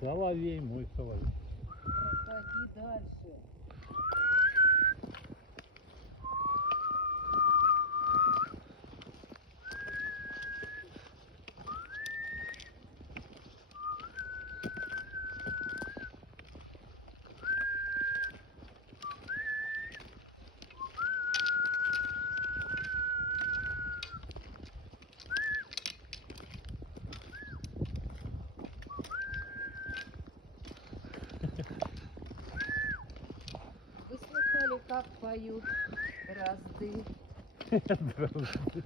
Соловей, мой соловей. Проходи дальше. Вы слыхали, как поют дрозды? Дрозды.